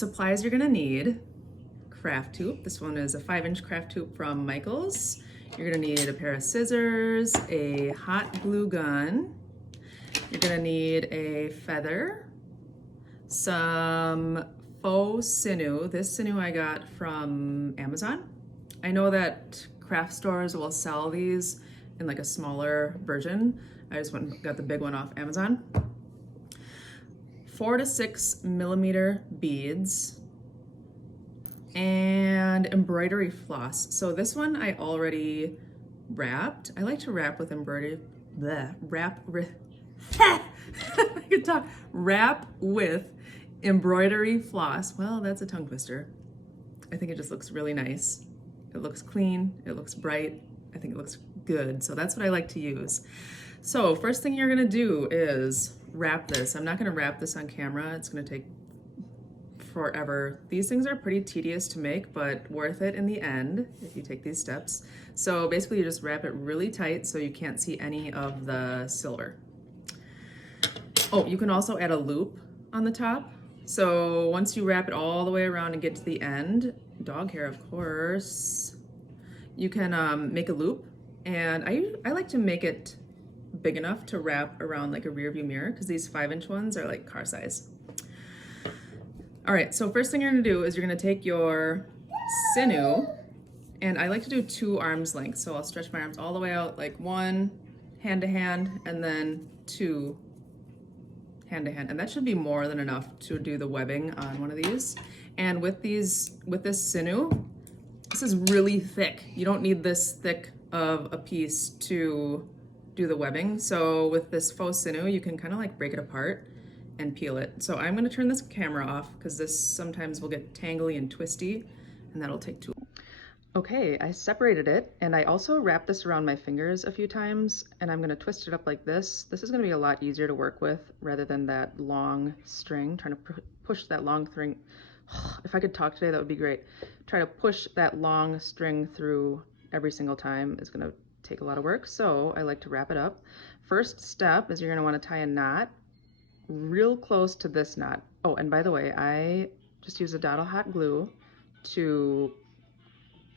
supplies you're gonna need: craft tube. This one is a 5-inch craft tube from Michaels. You're gonna need a pair of scissors, a hot glue gun. You're gonna need a feather, some faux sinew. This sinew I got from Amazon. I know that craft stores will sell these in like a smaller version. I just went and got the big one off Amazon. 4 to 6 millimeter beads and embroidery floss. So this one I already wrapped. I like to wrap with embroidery. I can talk. Wrap with embroidery floss. Well, that's a tongue twister. I think it just looks really nice. It looks clean, it looks bright, I think it looks good. So that's what I like to use. So first thing you're gonna do is wrap this. I'm not gonna wrap this on camera. It's gonna take forever. These things are pretty tedious to make, but worth it in the end if you take these steps. So basically you just wrap it really tight so you can't see any of the silver. Oh, you can also add a loop on the top. So once you wrap it all the way around and get to the end, dog hair of course, you can make a loop. And I like to make it big enough to wrap around like a rear view mirror because these 5-inch ones are like car size. All right, so first thing you're gonna do is you're gonna take your sinew, and I like to do 2 arms length. So I'll stretch my arms all the way out, like 1 hand to hand, and then 2 hand to hand. And that should be more than enough to do the webbing on one of these. And with this sinew, this is really thick. You don't need this thick of a piece to do the webbing. So with this faux sinew, you can kind of like break it apart and peel it. So I'm gonna turn this camera off because this sometimes will get tangly and twisty, and that'll take too long. Okay, I separated it, and I also wrapped this around my fingers a few times, and I'm gonna twist it up like this. This is gonna be a lot easier to work with rather than that long string, trying to push that long string. If I could talk today, that would be great. Try to push that long string through every single time is gonna take a lot of work, so I like to wrap it up. First step is you're gonna wanna tie a knot real close to this knot. Oh, and by the way, I just use a dot of hot glue to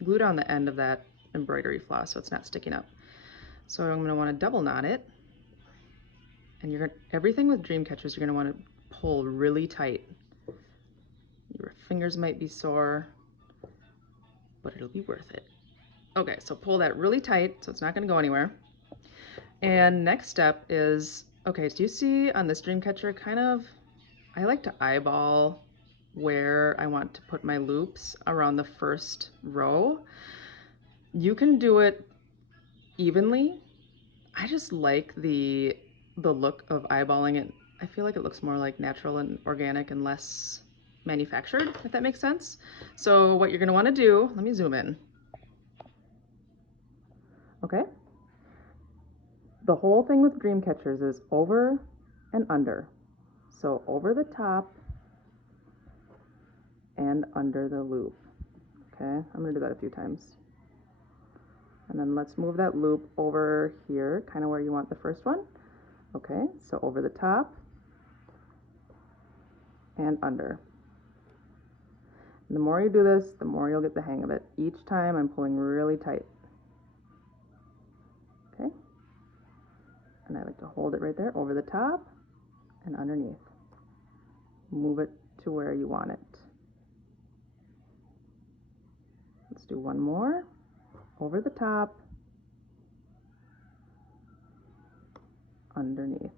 glue down the end of that embroidery floss so it's not sticking up. So I'm gonna wanna double knot it. And everything with Dreamcatchers, you're gonna wanna pull really tight. Your fingers might be sore, but it'll be worth it. Okay, so pull that really tight so it's not gonna go anywhere. And next step is, okay, so you see on this Dreamcatcher, I like to eyeball where I want to put my loops around the first row. You can do it evenly. I just like the look of eyeballing it. I feel like it looks more like natural and organic and less manufactured, if that makes sense. So what you're gonna wanna do, let me zoom in. Okay. The whole thing with Dreamcatchers is over and under. So over the top and under the loop. Okay, I'm gonna do that a few times. And then let's move that loop over here, kind of where you want the first one. Okay, so over the top and under. And the more you do this, the more you'll get the hang of it. Each time I'm pulling really tight. Okay, and I like to hold it right there over the top and underneath. Move it to where you want it. Let's do one more. Over the top, underneath.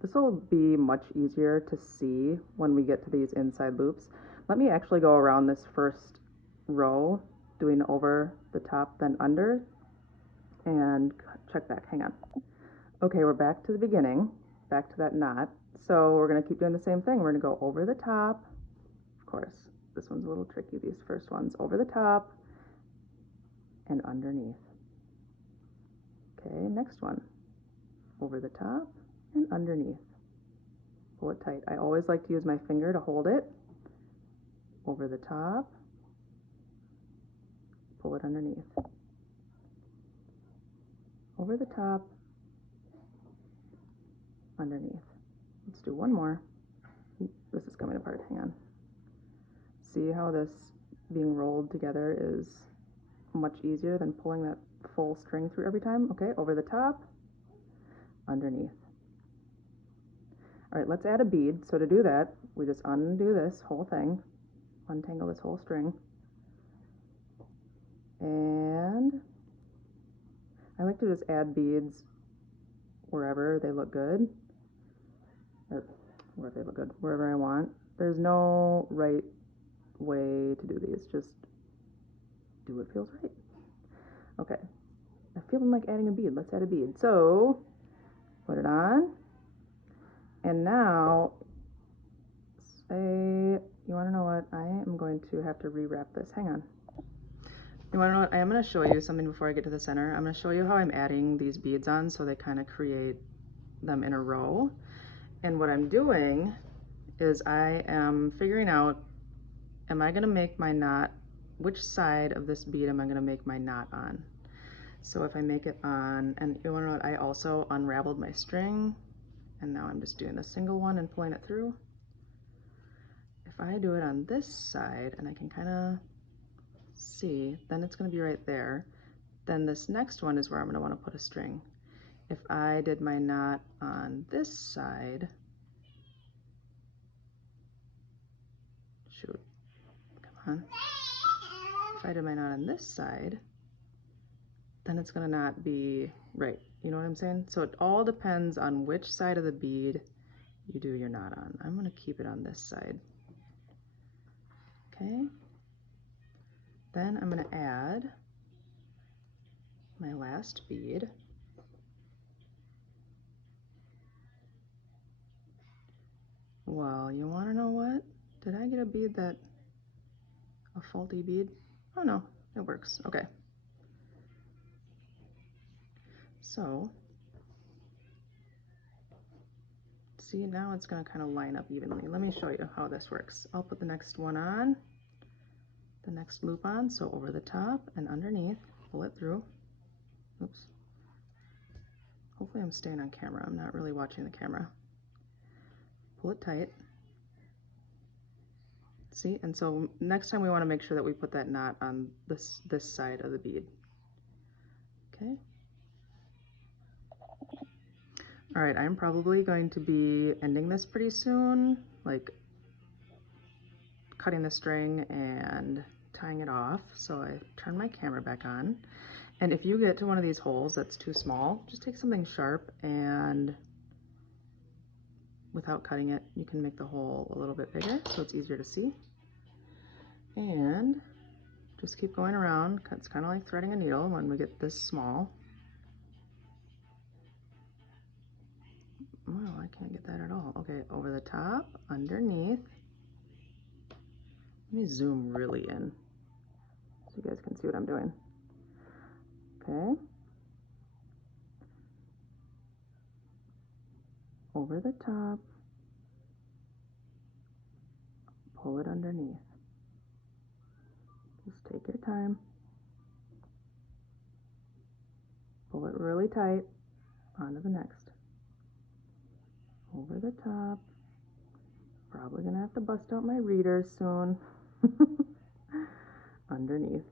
This will be much easier to see when we get to these inside loops. Let me actually go around this first row, doing over the top, then under, and check back. Hang on. Okay, we're back to the beginning, back to that knot. So we're gonna keep doing the same thing. We're gonna go over the top. Of course, this one's a little tricky, these first ones. Over the top and underneath. Okay, next one. Over the top and underneath. Pull it tight. I always like to use my finger to hold it. Over the top. Pull it underneath. Over the top. Underneath. Let's do one more. This is coming apart, hang on. See how this being rolled together is much easier than pulling that full string through every time. Okay, over the top, underneath. All right, let's add a bead. So to do that, we just undo this whole thing, untangle this whole string, and I like to just add beads wherever they look good, or wherever they look good, wherever I want. There's no right way to do these, just do what feels right. Okay, I'm feeling like adding a bead. Let's add a bead. So put it on, and now say, you want to know what? I am going to have to rewrap this. Hang on. You want to know what? I am going to show you something before I get to the center. I'm going to show you how I'm adding these beads on so they kind of create them in a row. And what I'm doing is I am figuring out, am I going to make my knot, which side of this bead am I going to make my knot on? So if I make it on, and you want to know what? I also unraveled my string, and now I'm just doing the single one and pulling it through. If I do it on this side, and I can kind of see, then it's going to be right there. Then this next one is where I'm going to want to put a string. If I did my knot on this side, shoot, come on. If I did my knot on this side, then it's going to not be right. You know what I'm saying? So it all depends on which side of the bead you do your knot on. I'm going to keep it on this side. Okay. Then I'm going to add my last bead. Well, you want to know what? Did I get a bead a faulty bead? Oh no, it works. Okay. So, see, now it's going to kind of line up evenly. Let me show you how this works. I'll put the next one on, the next loop on, so over the top and underneath, pull it through. Oops. Hopefully I'm staying on camera. I'm not really watching the camera. Pull it tight. See, and so next time we want to make sure that we put that knot on this side of the bead. Okay. All right, I'm probably going to be ending this pretty soon, like cutting the string and tying it off. So I turn my camera back on. And if you get to one of these holes that's too small, just take something sharp, and without cutting it, you can make the hole a little bit bigger so it's easier to see. And just keep going around. It's kind of like threading a needle when we get this small. Well, I can't get that at all. Okay, over the top, underneath. Let me zoom really in so you guys can see what I'm doing. Okay. Over the top, pull it underneath. Just take your time. Pull it really tight, onto the next. Over the top. Probably gonna have to bust out my readers soon. Underneath.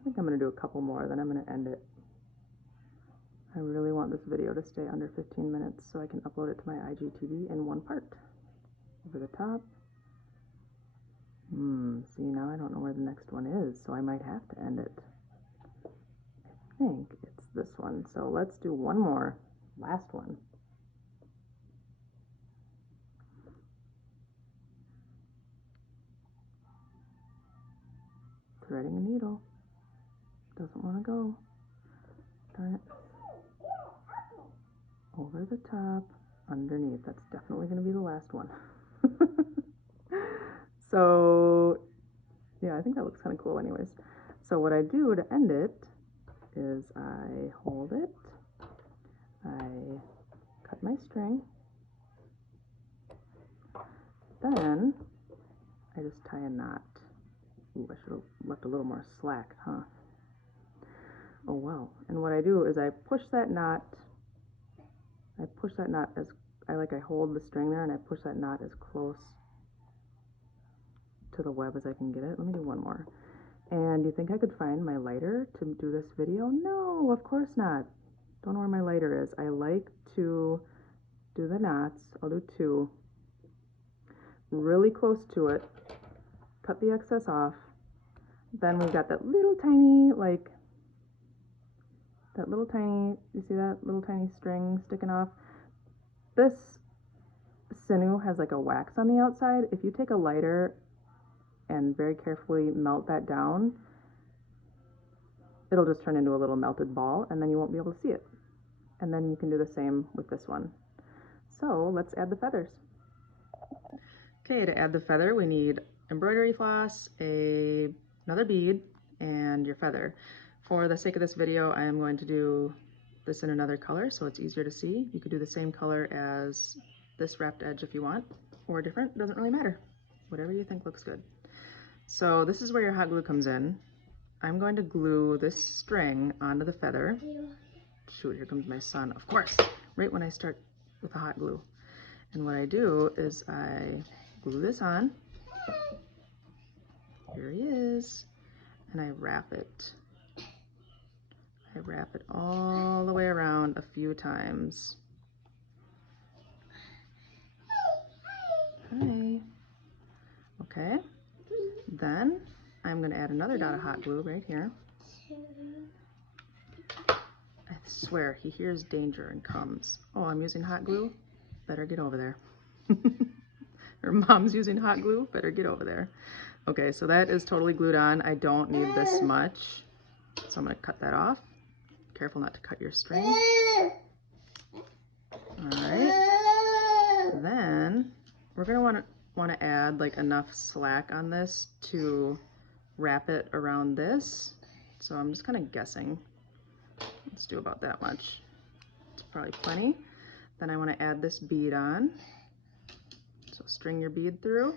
I think I'm gonna do a couple more, then I'm gonna end it. I really want this video to stay under 15 minutes so I can upload it to my IGTV in one part. Over the top. See, now I don't know where the next one is, so I might have to end it. I think it's this one. So let's do one more, last one. Threading a needle. Doesn't want to go. Darn it. Over the top, underneath. That's definitely going to be the last one. So, yeah, I think that looks kind of cool anyways. So what I do to end it is I hold it, I cut my string, then I just tie a knot. Ooh, I should have left a little more slack, huh? Oh well. And what I do is I push that knot as I hold the string there and I push that knot as close to the web as I can get it. Let me do one more. And you think I could find my lighter to do this video? No, of course not. Don't know where my lighter is. I like to do the knots. I'll do 2. Really close to it. Cut the excess off. Then we've got that little tiny, you see that little tiny string sticking off? This sinew has like a wax on the outside. If you take a lighter and very carefully melt that down, it'll just turn into a little melted ball, and then you won't be able to see it. And then you can do the same with this one. So let's add the feathers. Okay, to add the feather, we need embroidery floss, another bead, and your feather. For the sake of this video, I am going to do this in another color so it's easier to see. You could do the same color as this wrapped edge if you want, or different, doesn't really matter. Whatever you think looks good. So this is where your hot glue comes in. I'm going to glue this string onto the feather. Shoot, here comes my son, of course, right when I start with the hot glue. And what I do is I glue this on. Here he is. And I wrap it. I wrap it all the way around a few times. Hi. Okay. Then I'm going to add another dot of hot glue right here. I swear, he hears danger and comes. Oh, I'm using hot glue? Better get over there. Or mom's using hot glue? Better get over there. Okay, so that is totally glued on. I don't need this much. So I'm going to cut that off. Careful not to cut your string. Alright. Then we're going to want to add like enough slack on this to wrap it around this. So I'm just kind of guessing. Let's do about that much. It's probably plenty. Then I want to add this bead on. So string your bead through.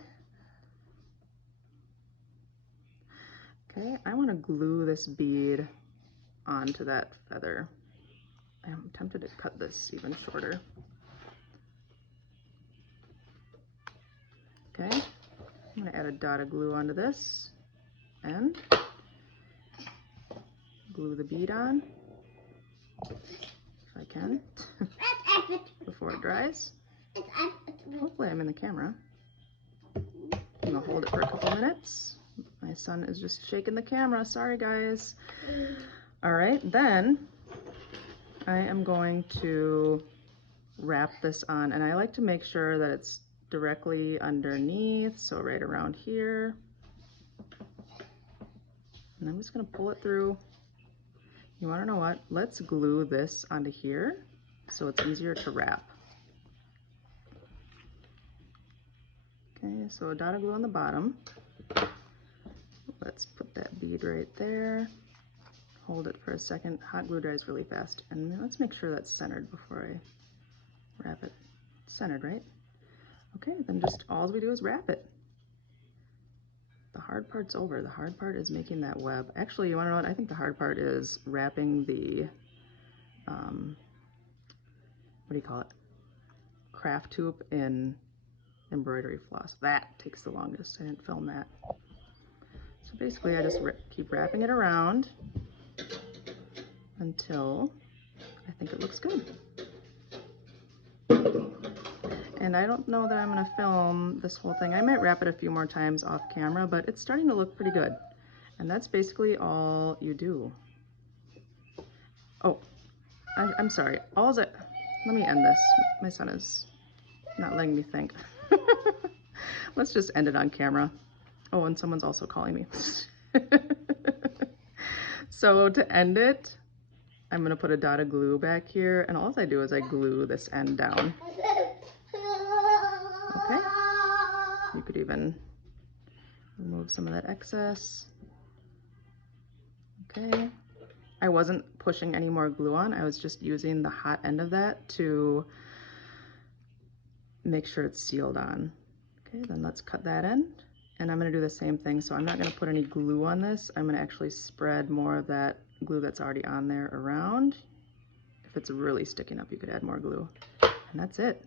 Okay, I want to glue this bead onto that feather. I'm tempted to cut this even shorter. Okay, I'm going to add a dot of glue onto this and glue the bead on if I can before it dries. Hopefully I'm in the camera. I'm going to hold it for a couple minutes. My son is just shaking the camera. Sorry, guys. All right, then I am going to wrap this on, and I like to make sure that it's directly underneath, so right around here. And I'm just going to pull it through. You want to know what? Let's glue this onto here so it's easier to wrap. Okay, so a dot of glue on the bottom. Let's put that bead right there. Hold it for a second. Hot glue dries really fast. And then let's make sure that's centered before I wrap it. It's centered, right? Okay, then just all we do is wrap it. The hard part's over. The hard part is making that web. Actually, you want to know what? I think the hard part is wrapping the, what do you call it? Craft tube in embroidery floss. That takes the longest. I didn't film that. So basically, I just keep wrapping it around until I think it looks good. And I don't know that I'm going to film this whole thing. I might wrap it a few more times off camera, but it's starting to look pretty good. And that's basically all you do. Oh, I'm sorry. Let me end this. My son is not letting me think. Let's just end it on camera. Oh, and someone's also calling me. So to end it, I'm going to put a dot of glue back here, and all I do is I glue this end down. Okay? You could even remove some of that excess. Okay. I wasn't pushing any more glue on. I was just using the hot end of that to make sure it's sealed on. Okay, then let's cut that end. And I'm going to do the same thing. So I'm not going to put any glue on this. I'm going to actually spread more of that glue that's already on there around. If it's really sticking up, you could add more glue. And that's it.